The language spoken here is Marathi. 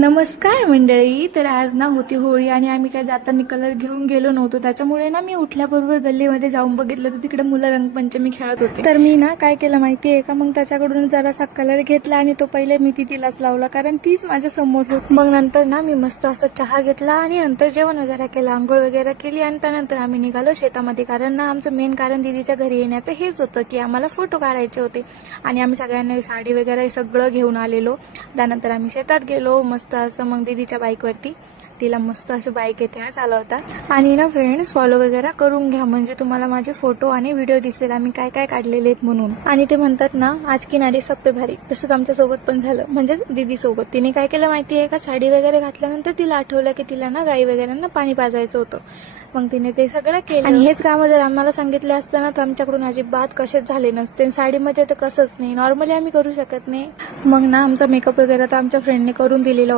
नमस्कार मंडळी. तर आज ना होती होळी आणि आम्ही काय जाताना कलर घेऊन गेलो नव्हतो. त्याच्यामुळे ना मी उठल्याबरोबर गल्लीमध्ये जाऊन बघितलं तर तिकडे मुलं रंगपंचमी खेळत होते. तर मी ना काय केलं माहितीये का, मग त्याच्याकडून जरासा कलर घेतला आणि तो पहिले मी तिलाच लावला, कारण तीच माझ्या समोर होती. मग नंतर ना मी मस्त असं चहा घेतला आणि नंतर जेवण वगैरे केलं, आंघोळ वगैरे केली आणि त्यानंतर आम्ही निघालो शेतामध्ये. कारण ना आमचं मेन कारण दीदीच्या घरी येण्याचं हेच होतं की आम्हाला फोटो काढायचे होते आणि आम्ही सगळ्यांना साडी वगैरे सगळं घेऊन आलेलो. त्यानंतर आम्ही शेतात गेलो मस्त असं. मग दीदीच्या बाईकवरती, तिला मस्त अशी बाईक येते हा चालवता. आणि ना फ्रेंड्स, फॉलो वगैरे करून घ्या म्हणजे तुम्हाला माझे फोटो आणि व्हिडिओ दिसेल आम्ही काय काय काढलेले आहेत म्हणून. आणि ते म्हणतात ना, आज की नारी सब पे भारी, तसंच आमच्या सोबत पण झालं. म्हणजे दीदी सोबत तिने काय केलं माहितीये का, साडी वगैरे घातल्यानंतर तिला आठवलं की तिला ना गाई वगैरे पाणी पाजायचं होतं. मग तिने ते सगळं केलं. आणि हेच काम जर आम्हाला सांगितले असताना तर आमच्याकडून अजिबात कसेच झाले नसते. साडीमध्ये तर कसंच नाही, नॉर्मली आम्ही करू शकत नाही. मग ना आमचा मेकअप वगैरे तर आमच्या फ्रेंडने करून दिलेला